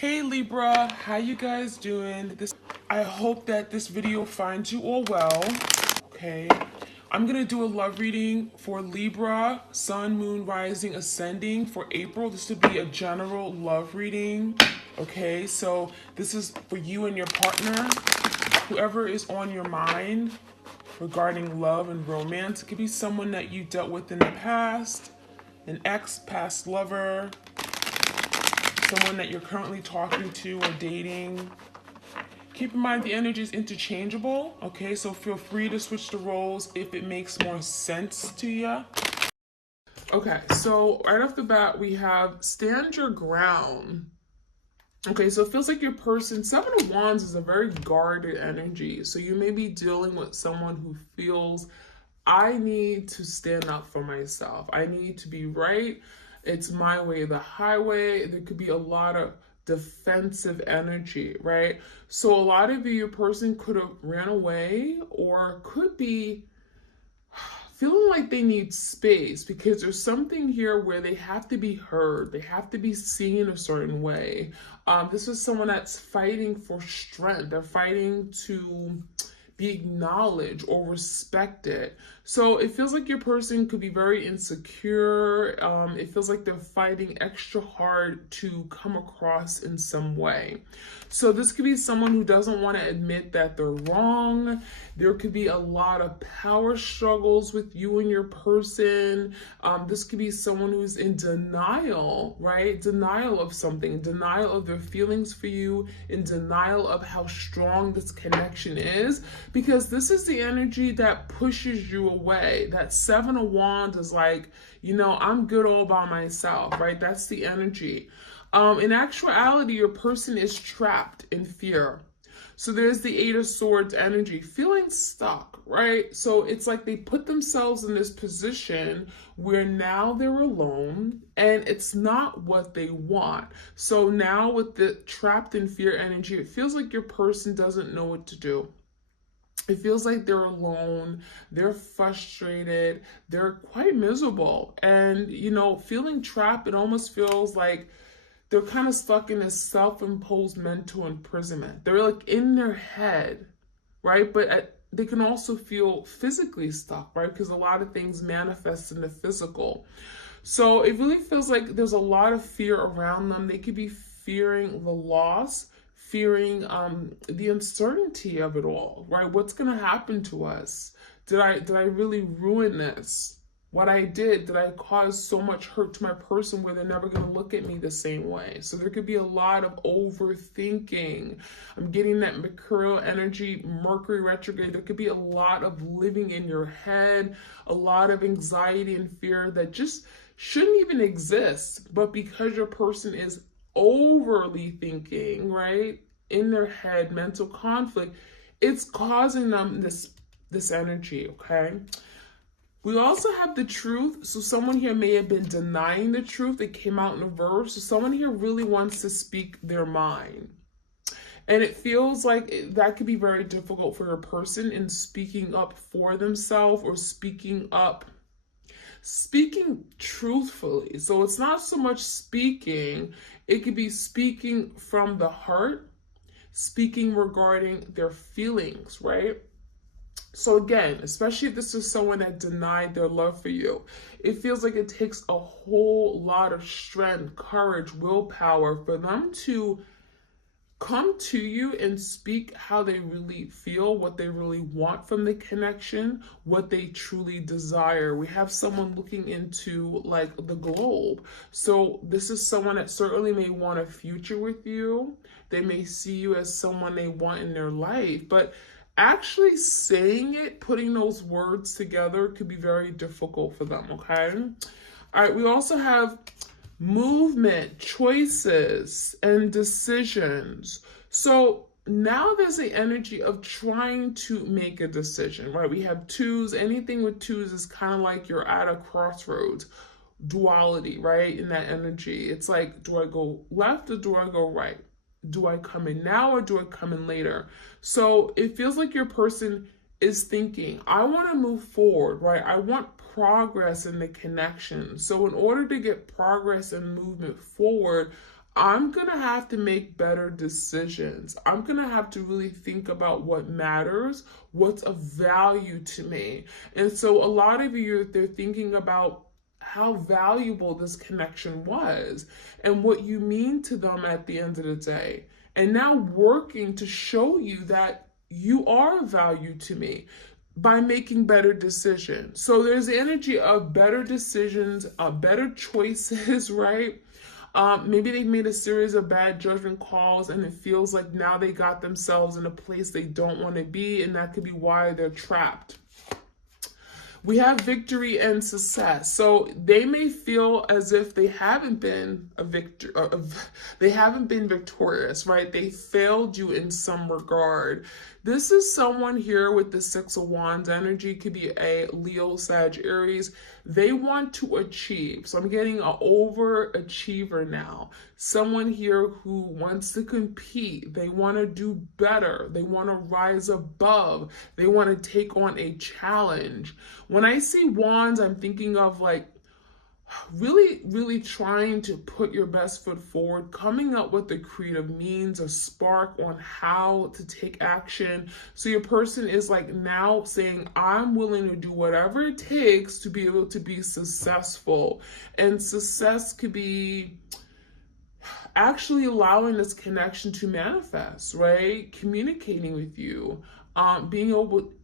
Hey Libra, how you guys doing? I hope that this video finds you all well. Okay, I'm gonna do a love reading for Libra, Sun, Moon, Rising, Ascending for April. This would be a general love reading. Okay, so this is for you and your partner, whoever is on your mind regarding love and romance. It could be someone that you dealt with in the past, an ex, past lover, someone that you're currently talking to or dating. Keep in mind the energy is interchangeable, okay? So feel free to switch the roles if it makes more sense to you. Okay, so right off the bat, we have stand your ground. Okay, so it feels like your person, Seven of Wands is a very guarded energy. So you may be dealing with someone who feels, I need to stand up for myself. I need to be right. It's my way, the highway. There could be a lot of defensive energy, right? So a lot of you, your person could have ran away or could be feeling like they need space because there's something here where they have to be heard. They have to be seen a certain way. This is someone that's fighting for strength. They're fighting to be acknowledged or respected. So it feels like your person could be very insecure. It feels like they're fighting extra hard to come across in some way. So this could be someone who doesn't want to admit that they're wrong. There could be a lot of power struggles with you and your person. This could be someone who's in denial, right? Denial of something, denial of their feelings for you, in denial of how strong this connection is, because this is the energy that pushes you away. That Seven of Wands is like, I'm good all by myself, right? That's the energy. In actuality, your person is trapped in fear. So there's the Eight of Swords energy, feeling stuck, right? So it's like they put themselves in this position where now they're alone and it's not what they want. So now with the trapped in fear energy, it feels like your person doesn't know what to do. It feels like they're alone, they're frustrated, they're quite miserable. And, feeling trapped, it almost feels like they're kind of stuck in this self-imposed mental imprisonment. They're like in their head, right? But they can also feel physically stuck, right? Because a lot of things manifest in the physical. So it really feels like there's a lot of fear around them. They could be fearing the loss, fearing the uncertainty of it all, right? What's going to happen to us? Did I really ruin this? What I did I cause so much hurt to my person where they're never going to look at me the same way? So there could be a lot of overthinking. I'm getting that Mercurial energy, Mercury retrograde. There could be a lot of living in your head, a lot of anxiety and fear that just shouldn't even exist. But because your person is overly thinking, right, in their head, mental conflict, it's causing them this energy, okay? We also have the truth. So someone here may have been denying the truth. It came out in a verse. So someone here really wants to speak their mind. And it feels like that could be very difficult for a person in speaking up for themselves or speaking truthfully. So it's not so much speaking. It could be speaking from the heart, speaking regarding their feelings, right? So again, especially if this is someone that denied their love for you, it feels like it takes a whole lot of strength, courage, willpower for them to come to you and speak how they really feel, what they really want from the connection, what they truly desire. We have someone looking into like the globe. So this is someone that certainly may want a future with you. They may see you as someone they want in their life, but actually saying it, putting those words together could be very difficult for them, okay? All right, we also have movement, choices, and decisions. So now there's the energy of trying to make a decision, right? We have twos. Anything with twos is kind of like you're at a crossroads, duality, right? In that energy. It's like, do I go left or do I go right? Do I come in now or do I come in later? So it feels like your person is thinking, I want to move forward, right? I want progress in the connection. So in order to get progress and movement forward, I'm going to have to make better decisions. I'm going to have to really think about what matters, what's of value to me. And so a lot of you, they're thinking about how valuable this connection was and what you mean to them at the end of the day. And now working to show you that you are of value to me by making better decisions. So there's the energy of better decisions, better choices, right? Maybe they've made a series of bad judgment calls and it feels like now they got themselves in a place they don't want to be, and that could be why they're trapped. We have victory and success. So they may feel as if they haven't been they haven't been victorious, right? They failed you in some regard. This is someone here with the Six of Wands energy, could be a Leo, Sag, Aries. They want to achieve. So I'm getting an overachiever now. Someone here who wants to compete. They want to do better. They want to rise above. They want to take on a challenge. When I see wands, I'm thinking of like really trying to put your best foot forward, coming up with a creative means, a spark on how to take action. So your person is like now saying, I'm willing to do whatever it takes to be able to be successful. And success could be actually allowing this connection to manifest, right? Communicating with you, being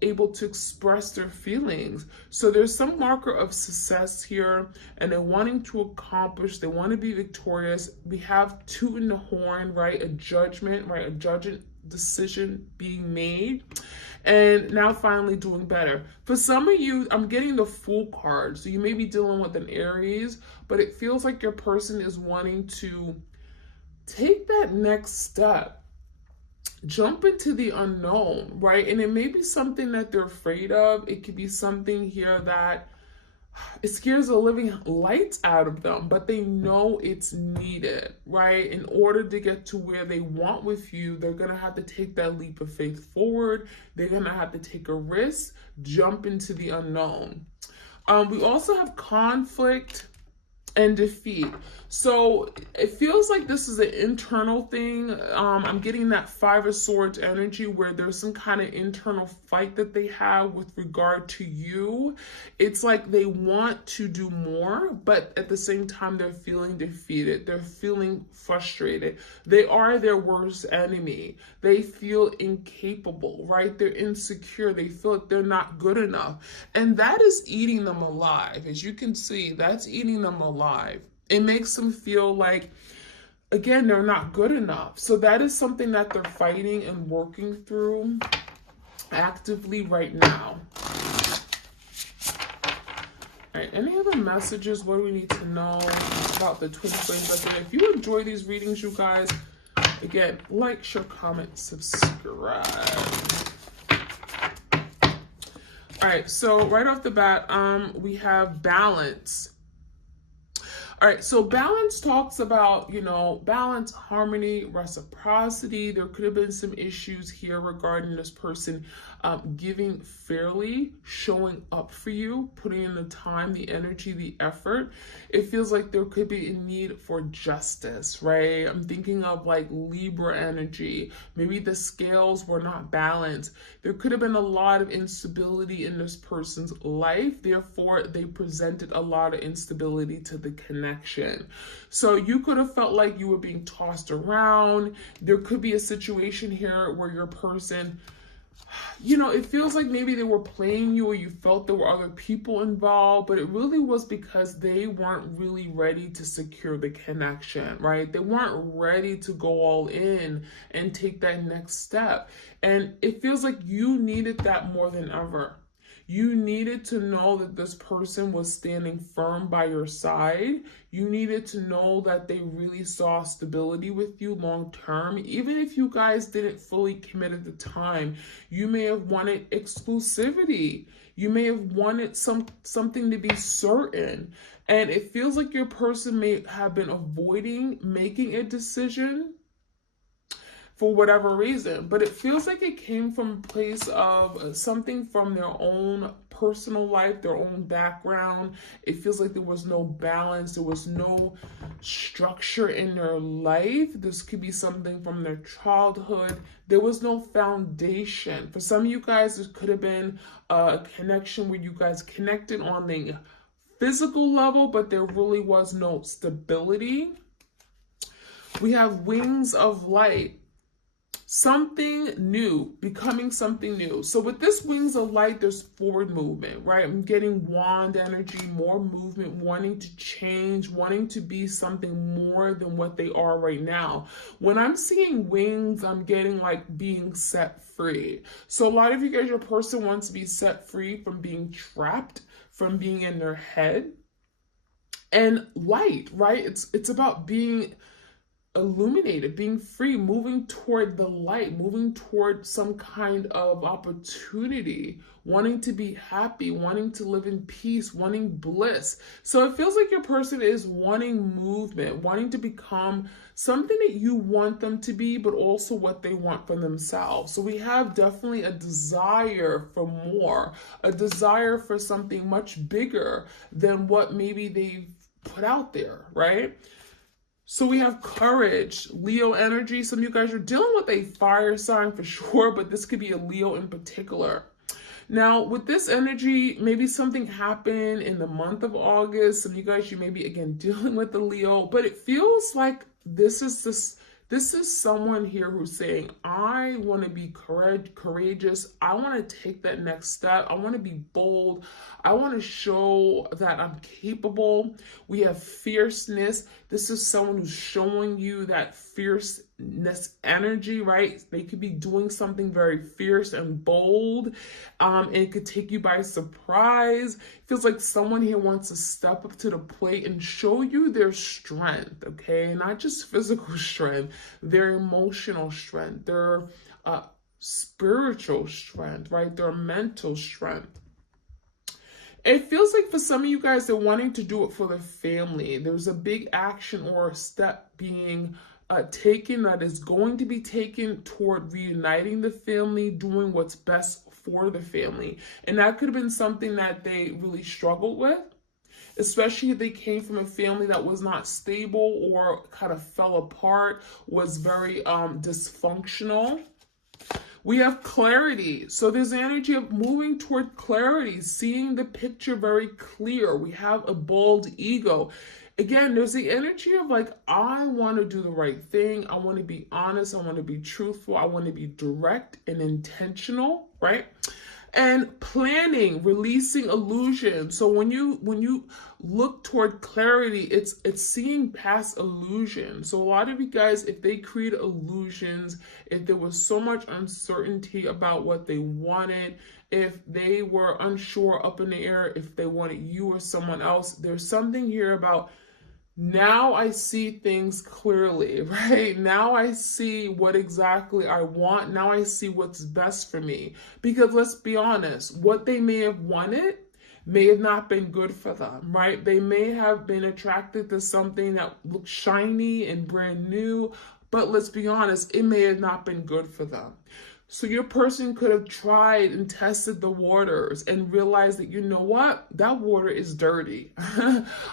able to express their feelings. So there's some marker of success here, and they're wanting to accomplish, they want to be victorious. We have two in the horn, right? A judgment, right? A judgment decision being made, and now finally doing better. For some of you, I'm getting the Fool card. So you may be dealing with an Aries, but it feels like your person is wanting to take that next step, jump into the unknown, right? And it may be something that they're afraid of. It could be something here that it scares the living lights out of them, but they know it's needed, right? In order to get to where they want with you, they're going to have to take that leap of faith forward. They're going to have to take a risk, jump into the unknown. We also have conflict and defeat. So it feels like this is an internal thing. I'm getting that Five of Swords energy where there's some kind of internal fight that they have with regard to you. It's like they want to do more, but at the same time, they're feeling defeated. They're feeling frustrated. They are their worst enemy. They feel incapable, right? They're insecure. They feel like they're not good enough. And that is eating them alive. As you can see, that's eating them alive. It makes them feel like, again, they're not good enough. So that is something that they're fighting and working through actively right now. All right, any other messages? What do we need to know about the twin flames? Again, if you enjoy these readings, you guys, again, like, share, comment, subscribe. All right, so right off the bat, we have balance. All right, so balance talks about, balance, harmony, reciprocity. There could have been some issues here regarding this person giving fairly, showing up for you, putting in the time, the energy, the effort. It feels like there could be a need for justice, right? I'm thinking of like Libra energy. Maybe the scales were not balanced. There could have been a lot of instability in this person's life. Therefore, they presented a lot of instability to the connection. So you could have felt like you were being tossed around. There could be a situation here where your person, it feels like maybe they were playing you, or you felt there were other people involved, but it really was because they weren't really ready to secure the connection, right? They weren't ready to go all in and take that next step. And it feels like you needed that more than ever. You needed to know that this person was standing firm by your side. You needed to know that they really saw stability with you long term. Even if you guys didn't fully commit at the time, you may have wanted exclusivity. You may have wanted something to be certain. And it feels like your person may have been avoiding making a decision. for whatever reason. But it feels like it came from a place of something from their own personal life, their own background. It feels like there was no balance, there was no structure in their life. This could be something from their childhood. There was no foundation. For some of you guys, it could have been a connection where you guys connected on the physical level, but there really was no stability. We have wings of light. Something new, becoming something new. So with this wings of light, there's forward movement, right? I'm getting wand energy, more movement, wanting to change, wanting to be something more than what they are right now. When I'm seeing wings, I'm getting like being set free. So a lot of you guys, your person wants to be set free from being trapped, from being in their head. And light, right? It's about being illuminated, being free, moving toward the light, moving toward some kind of opportunity, wanting to be happy, wanting to live in peace, wanting bliss. So it feels like your person is wanting movement, wanting to become something that you want them to be, but also what they want for themselves. So we have definitely a desire for more, a desire for something much bigger than what maybe they've put out there, right? So we have courage, Leo energy. Some of you guys are dealing with a fire sign for sure, but this could be a Leo in particular. Now, with this energy, maybe something happened in the month of August. Some of you guys, you may be, again, dealing with the Leo, but it feels like this is someone here who's saying, I want to be courageous. I want to take that next step. I want to be bold. I want to show that I'm capable. We have fierceness. This is someone who's showing you that fierceness energy, right? They could be doing something very fierce and bold, and it could take you by surprise. It feels like someone here wants to step up to the plate and show you their strength, okay? Not just physical strength, their emotional strength, their spiritual strength, right? Their mental strength. It feels like for some of you guys, they're wanting to do it for the family. There's a big action or a step being taken that is going to be taken toward reuniting the family, doing what's best for the family. And that could have been something that they really struggled with, especially if they came from a family that was not stable or kind of fell apart, was very dysfunctional. We have clarity. So there's the energy of moving toward clarity, seeing the picture very clear. We have a bold ego. Again, there's the energy of like, I want to do the right thing. I want to be honest. I want to be truthful. I want to be direct and intentional, right? And planning, releasing illusion. So when you look toward clarity, it's seeing past illusion. So a lot of you guys, if they create illusions, if there was so much uncertainty about what they wanted, if they were unsure, up in the air, if they wanted you or someone else, there's something here about, now I see things clearly, right? Now I see what exactly I want. Now I see what's best for me. Because let's be honest, what they may have wanted may have not been good for them, right? They may have been attracted to something that looks shiny and brand new, but let's be honest, it may have not been good for them. So your person could have tried and tested the waters and realized that, you know what, that water is dirty.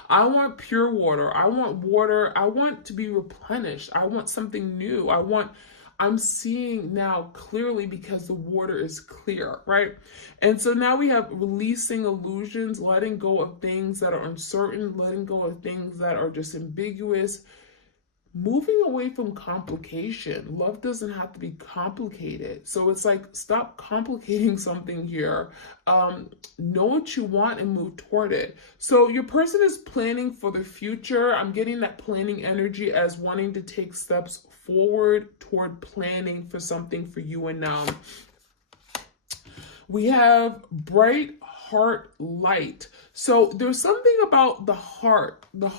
I want pure water. I want to be replenished. I want something new. I'm seeing now clearly because the water is clear, right? And so now we have releasing illusions, letting go of things that are uncertain, letting go of things that are just ambiguous, moving away from complication. Love doesn't have to be complicated. So it's like, stop complicating something here. Know what you want and move toward it. So your person is planning for the future. I'm getting that planning energy as wanting to take steps forward toward planning for something for you and them. We have bright heart light. So there's something about the heart, the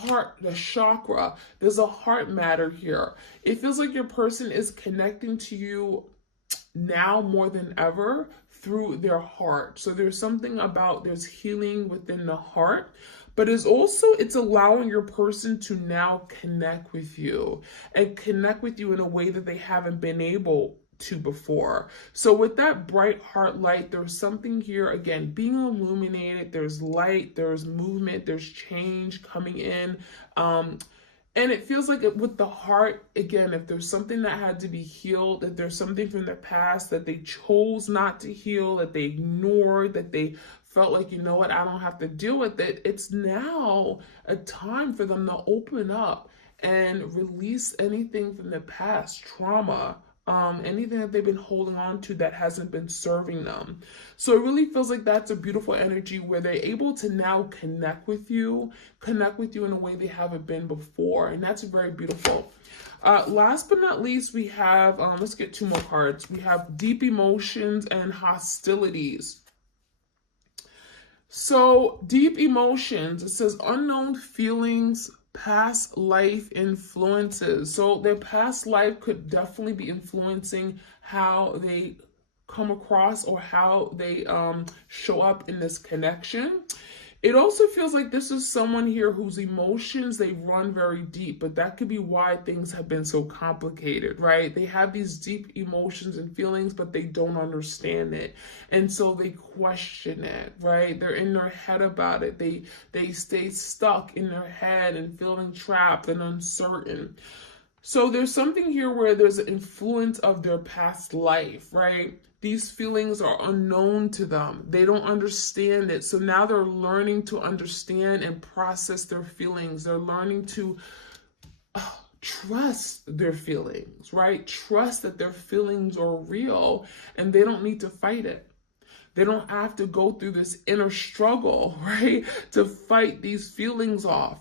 chakra. There's a heart matter here. It feels like your person is connecting to you now more than ever through their heart. So there's something about, there's healing within the heart. but it's allowing your person to now connect with you and connect with you in a way that they haven't been able to before. So with that bright heart light, there's something here, again, being illuminated. There's light, there's movement, there's change coming in. And it feels like with the heart, again, if there's something that had to be healed, if there's something from their past that they chose not to heal, that they ignored, that they felt like, you know what, I don't have to deal with it, it's now a time for them to open up and release anything from the past, trauma, anything that they've been holding on to that hasn't been serving them. So it really feels like that's a beautiful energy where they're able to now connect with you in a way they haven't been before. And that's very beautiful. Last but not least, we have, let's get 2 more cards. We have deep emotions and hostilities. So deep emotions, it says unknown feelings, past life influences. So their past life could definitely be influencing how they come across or how they show up in this connection. It also feels like this is someone here whose emotions, they run very deep, but that could be why things have been so complicated, right? They have these deep emotions and feelings, but they don't understand it. And so they question it, right? They're in their head about it. They stay stuck in their head and feeling trapped and uncertain. So there's something here where there's an influence of their past life, right? These feelings are unknown to them. They don't understand it. So now they're learning to understand and process their feelings. They're learning to trust their feelings, right? Trust that their feelings are real and they don't need to fight it. They don't have to go through this inner struggle, right? To fight these feelings off.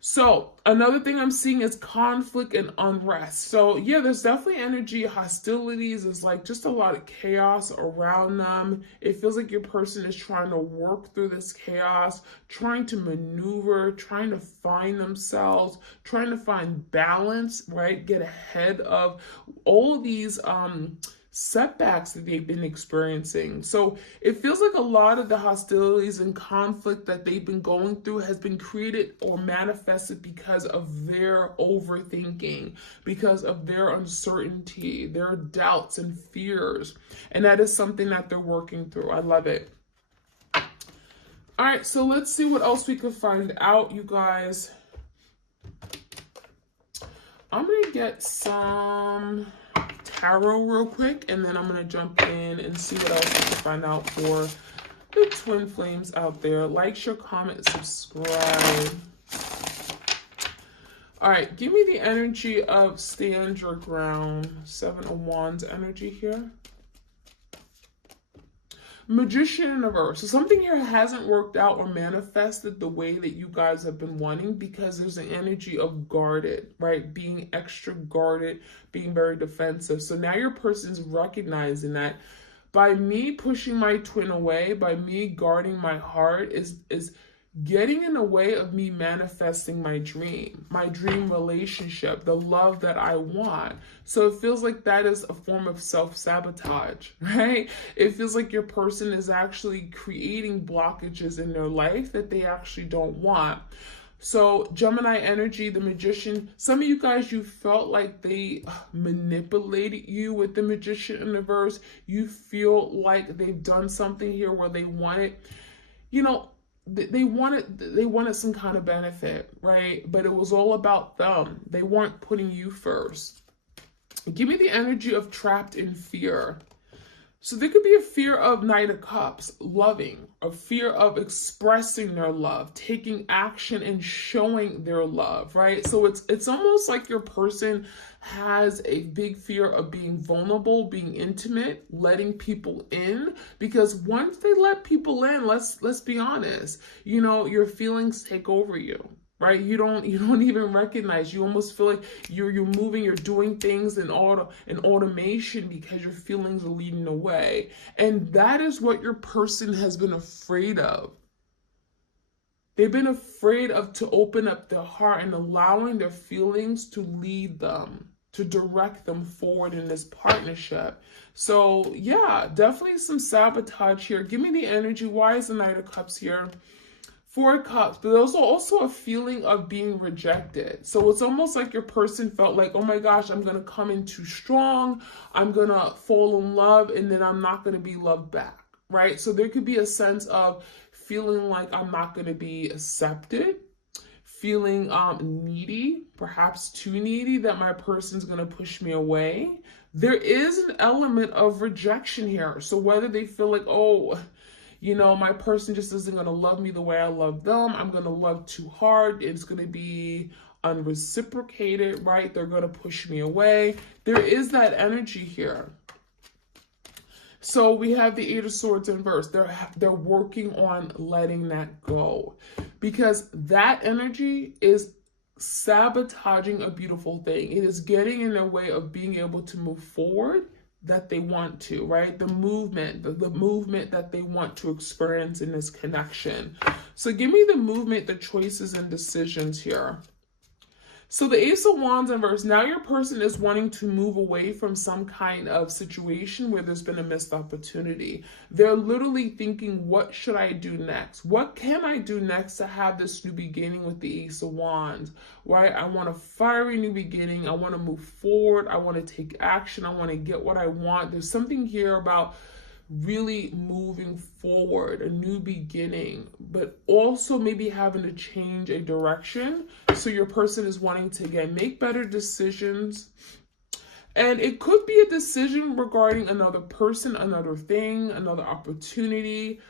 So another thing I'm seeing is conflict and unrest. So yeah, there's definitely energy, hostilities. It's like just a lot of chaos around them. It feels like your person is trying to work through this chaos, trying to maneuver, trying to find themselves, trying to find balance, right? Get ahead of all of these setbacks that they've been experiencing. So it feels like a lot of the hostilities and conflict that they've been going through has been created or manifested because of their overthinking, because of their uncertainty, their doubts and fears. And that is something that they're working through. I love it. All right, so let's see what else we could find out, you guys. I'm going to get some tarot real quick, and then I'm going to jump in and see what else we can find out for the twin flames out there. Like, share, comment, subscribe. All right, give me the energy of stand your ground. 7 of Wands energy here. Magician in reverse. So something here hasn't worked out or manifested the way that you guys have been wanting because there's an energy of guarded, right? Being extra guarded, being very defensive. So now your person's recognizing that by me pushing my twin away, by me guarding my heart is getting in the way of me manifesting my dream relationship, the love that I want. So it feels like that is a form of self-sabotage, right? It feels like your person is actually creating blockages in their life that they actually don't want. So Gemini energy, the magician, some of you guys, you felt like they manipulated you with the magician in reverse. You feel like they've done something here where they wanted, you know, they wanted some kind of benefit, right? But it was all about them. They weren't putting you first. Give me the energy of trapped in fear. So there could be a fear of Knight of Cups, loving, a fear of expressing their love, taking action and showing their love, right? So it's almost like your person has a big fear of being vulnerable, being intimate, letting people in, because once they let people in, let's be honest, you know, your feelings take over you. Right? You don't even recognize. You almost feel like you're moving, you're doing things in automation because your feelings are leading the way. And that is what your person has been afraid of. They've been afraid of to open up their heart and allowing their feelings to lead them, to direct them forward in this partnership. So yeah, definitely some sabotage here. Give me the energy. Why is the Knight of Cups here? Four Cups, but there's also a feeling of being rejected. So it's almost like your person felt like, oh my gosh, I'm going to come in too strong. I'm going to fall in love and then I'm not going to be loved back, right? So there could be a sense of feeling like I'm not going to be accepted, feeling needy, perhaps too needy, that my person's going to push me away. There is an element of rejection here. So whether they feel like, oh, you know, my person just isn't going to love me the way I love them. I'm going to love too hard. It's going to be unreciprocated, right? They're going to push me away. There is that energy here. So we have the Eight of Swords in reverse. They're working on letting that go, because that energy is sabotaging a beautiful thing. It is getting in their way of being able to move forward that they want to, right? The movement that they want to experience in this connection. So give me the movement, the choices and decisions here. So the Ace of Wands in reverse, now your person is wanting to move away from some kind of situation where there's been a missed opportunity. They're literally thinking, what should I do next? What can I do next to have this new beginning with the Ace of Wands, right? I want a fiery new beginning. I want to move forward. I want to take action. I want to get what I want. There's something here about really moving forward, a new beginning, but also maybe having to change a direction. So your person is wanting to, again, make better decisions. And it could be a decision regarding another person, another thing, another opportunity.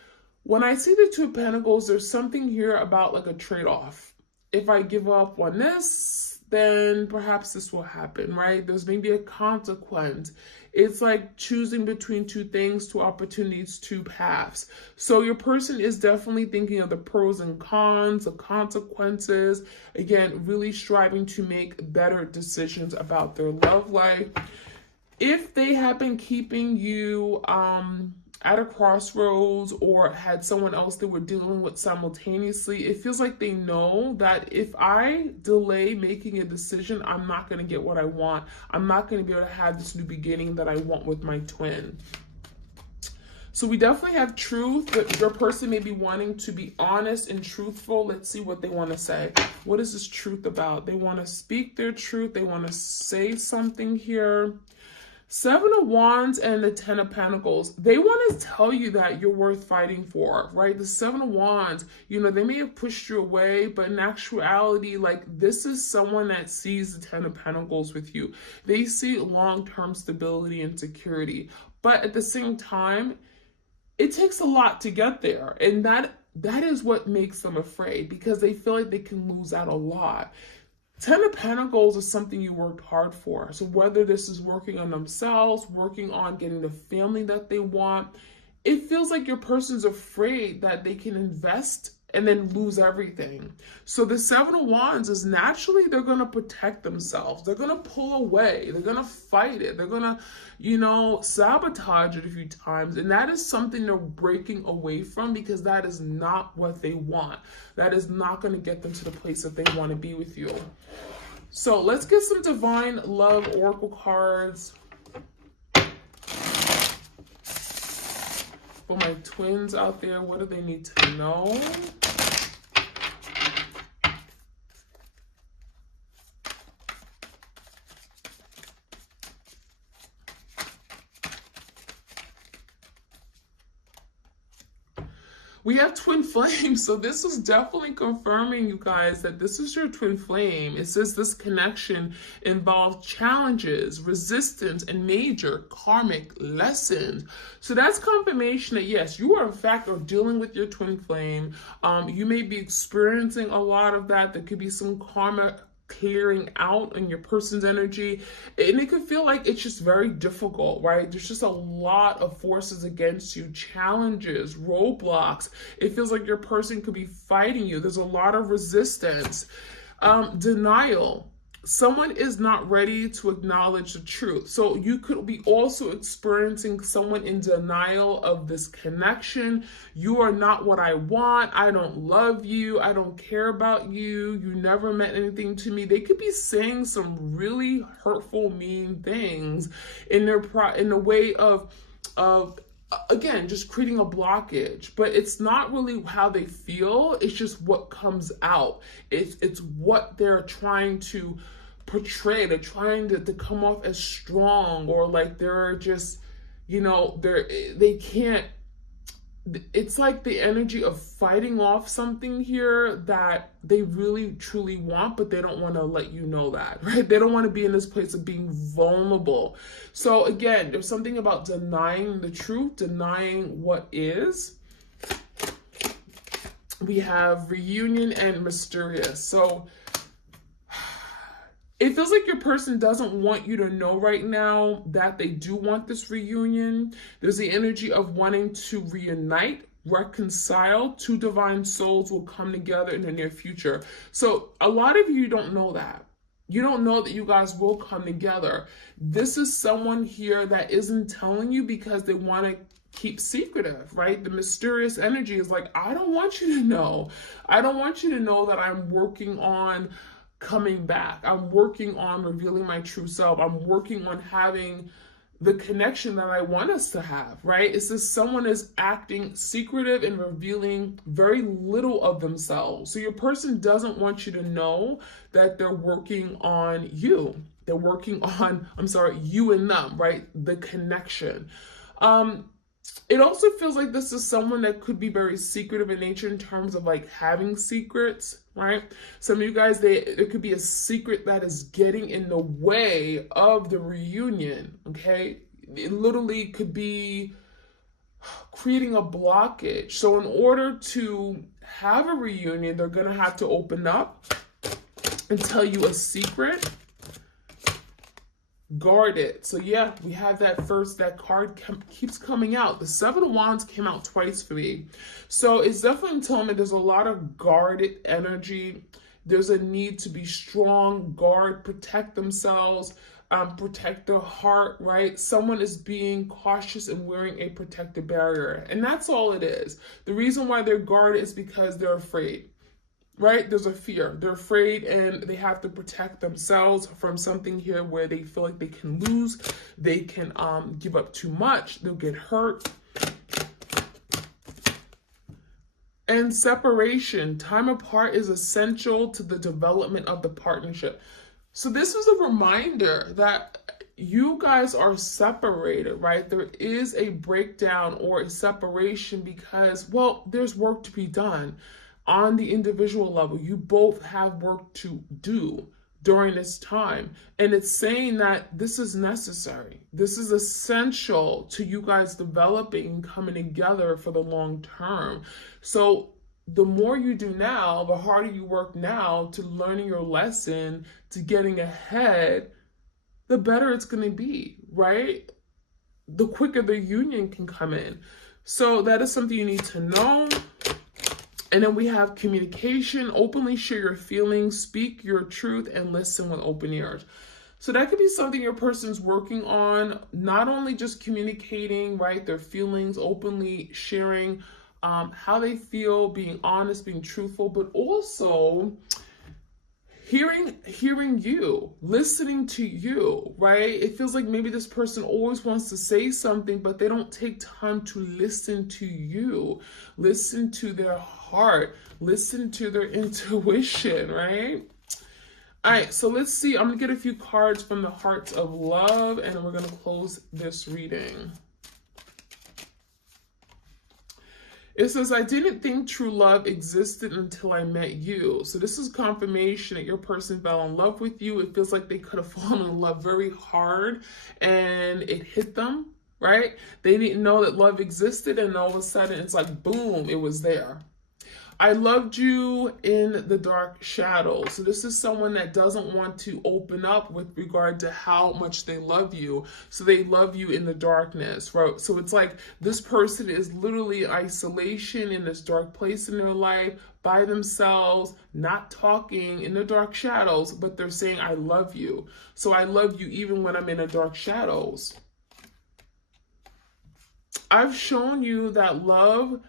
When I see the Two of Pentacles, there's something here about like a trade-off. If I give up on this, then perhaps this will happen, right? There's maybe a consequence. It's like choosing between two things, two opportunities, two paths. So your person is definitely thinking of the pros and cons, the consequences. Again, really striving to make better decisions about their love life. If they have been keeping you at a crossroads or had someone else that we're dealing with simultaneously, it feels like they know that if I delay making a decision, I'm not going to get what I want. I'm not going to be able to have this new beginning that I want with my twin. So we definitely have truth, but your person may be wanting to be honest and truthful. Let's see what they want to say. What is this truth about? They want to speak their truth. They want to say something here. Seven of Wands and the Ten of Pentacles, they want to tell you that you're worth fighting for, right? The Seven of Wands, you know, they may have pushed you away, but in actuality, like, this is someone that sees the Ten of Pentacles with you. They see long-term stability and security, but at the same time, it takes a lot to get there. And that is what makes them afraid, because they feel like they can lose out a lot. Ten of Pentacles is something you worked hard for. So whether this is working on themselves, working on getting the family that they want, it feels like your person's afraid that they can invest and then lose everything. So the Seven of Wands is naturally they're going to protect themselves. They're going to pull away. They're going to fight it. They're going to, you know, sabotage it a few times. And that is something they're breaking away from, because that is not what they want. That is not going to get them to the place that they want to be with you. So let's get some Divine Love Oracle cards for my twins out there. What do they need to know? We have twin flames, so this is definitely confirming, you guys, that this is your twin flame. It says this connection involves challenges, resistance, and major karmic lessons. So that's confirmation that, yes, you are in fact are dealing with your twin flame. You may be experiencing a lot of that. There could be some karma clearing out in your person's energy, and it could feel like it's just very difficult, right? There's just a lot of forces against you, challenges, roadblocks. It feels like your person could be fighting you. There's a lot of resistance, denial. Someone is not ready to acknowledge the truth. So you could be also experiencing someone in denial of this connection. You are not what I want. I don't love you. I don't care about you. You never meant anything to me. They could be saying some really hurtful, mean things in the way of again, just creating a blockage. But it's not really how they feel, it's just what comes out. It's what they're trying to portray. They're trying to come off as strong, or like they're just, they can't, it's like the energy of fighting off something here that they really truly want, but they don't want to let you know that, right? They don't want to be in this place of being vulnerable. So again, there's something about denying the truth, denying what is. We have reunion and mysterious. So it feels like your person doesn't want you to know right now that they do want this reunion. There's the energy of wanting to reunite, reconcile. Two divine souls will come together in the near future. So a lot of you don't know that. You don't know that you guys will come together. This is someone here that isn't telling you because they want to keep secretive, right? The mysterious energy is like, I don't want you to know. I don't want you to know that I'm working on coming back. I'm working on revealing my true self. I'm working on having the connection that I want us to have, right? It's just someone is acting secretive and revealing very little of themselves. So your person doesn't want you to know that they're working on you. They're working on, you and them, right? The connection. It also feels like this is someone that could be very secretive in nature in terms of like having secrets, right? Some of you guys, there could be a secret that is getting in the way of the reunion, okay? It literally could be creating a blockage. So in order to have a reunion, they're going to have to open up and tell you a secret. Guard it. So yeah, we have that card keeps coming out. The Seven of Wands came out twice for me. So it's definitely telling me there's a lot of guarded energy. There's a need to be strong, guard, protect themselves, protect their heart, right? Someone is being cautious and wearing a protective barrier. And that's all it is. The reason why they're guarded is because they're afraid. Right? There's a fear. They're afraid and they have to protect themselves from something here where they feel like they can lose. They can give up too much. They'll get hurt. And separation. Time apart is essential to the development of the partnership. So this is a reminder that you guys are separated, right? There is a breakdown or a separation because, well, there's work to be done. On the individual level, you both have work to do during this time. And it's saying that this is necessary. This is essential to you guys developing, coming together for the long term. So the more you do now, the harder you work now to learning your lesson, to getting ahead, the better it's going to be, right? The quicker the union can come in. So that is something you need to know. And then we have communication, openly share your feelings, speak your truth, and listen with open ears. So that could be something your person's working on, not only just communicating, right, their feelings, openly sharing how they feel, being honest, being truthful, but also hearing you, listening to you, right? It feels like maybe this person always wants to say something, but they don't take time to listen to you, listen to their heart, listen to their intuition, right? All right, so let's see. I'm going to get a few cards from the Hearts of Love, and we're going to close this reading. It says, I didn't think true love existed until I met you. So this is confirmation that your person fell in love with you. It feels like they could have fallen in love very hard and it hit them, right? They didn't know that love existed, and all of a sudden it's like, boom, it was there. I loved you in the dark shadows. So this is someone that doesn't want to open up with regard to how much they love you. So they love you in the darkness, right? So it's like this person is literally in isolation in this dark place in their life, by themselves, not talking in the dark shadows, but they're saying, I love you. So I love you even when I'm in the dark shadows. I've shown you that love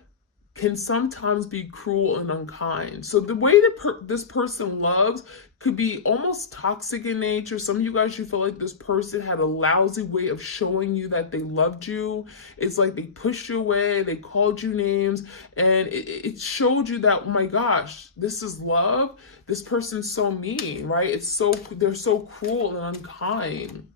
can sometimes be cruel and unkind. So the way that this person loves could be almost toxic in nature. Some of you guys, you feel like this person had a lousy way of showing you that they loved you. It's like they pushed you away, they called you names, and it showed you that, oh my gosh, this is love. This person's so mean, right? They're so cruel and unkind.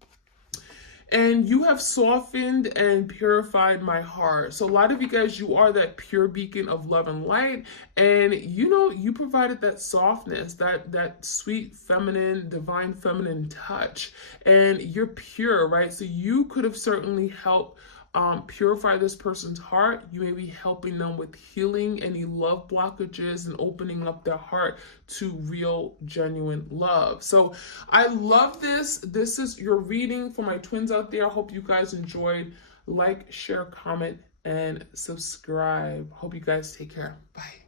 And you have softened and purified my heart. So a lot of you guys, you are that pure beacon of love and light. And you know, you provided that softness, that sweet feminine, divine feminine touch. And you're pure, right? So you could have certainly helped purify this person's heart. You may be helping them with healing any love blockages and opening up their heart to real, genuine love. So I love this. This is your reading for my twins out there. I hope you guys enjoyed. Like, share, comment, and subscribe. Hope you guys take care. Bye.